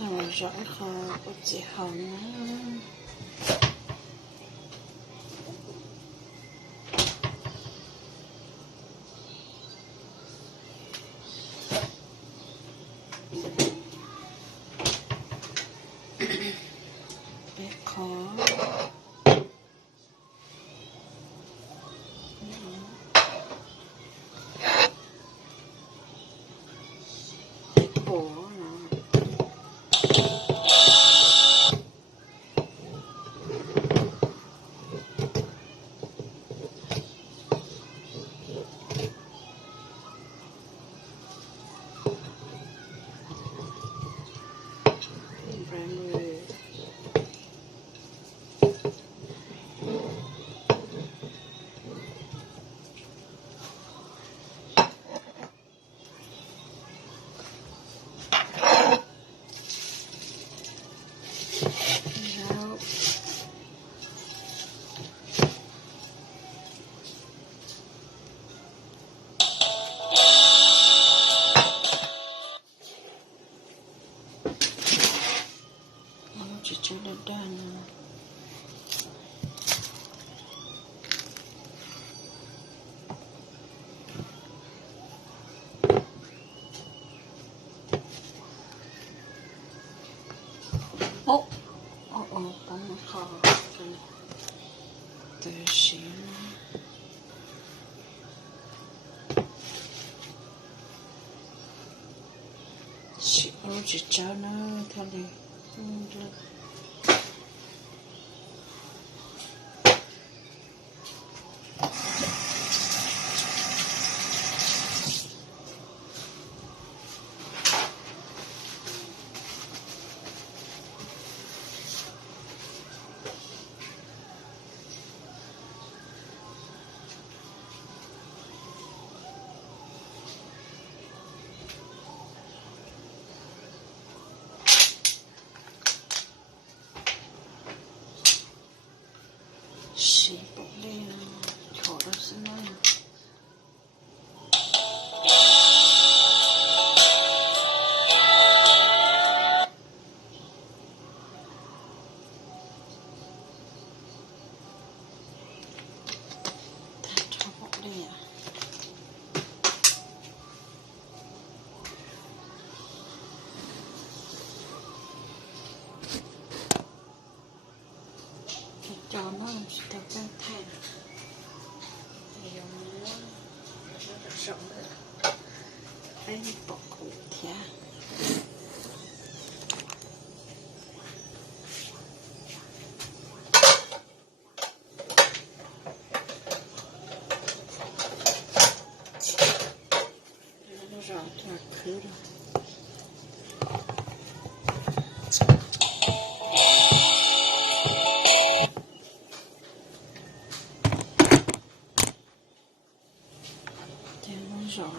Rồi rải kho của chị Hồng á. Bé khó bổ nè. Chỉ cho nó đan bắn kho từ xí chị chỉ cho nó thôi đi. Xí bộ lên chỗ đó xin ơi. Cho bộ lên ạ. Cho nó sẽ được căng thẳng thì nó rất là rộng rồi cái bọc cụ thả nó rộng là khứ rồi. Rõ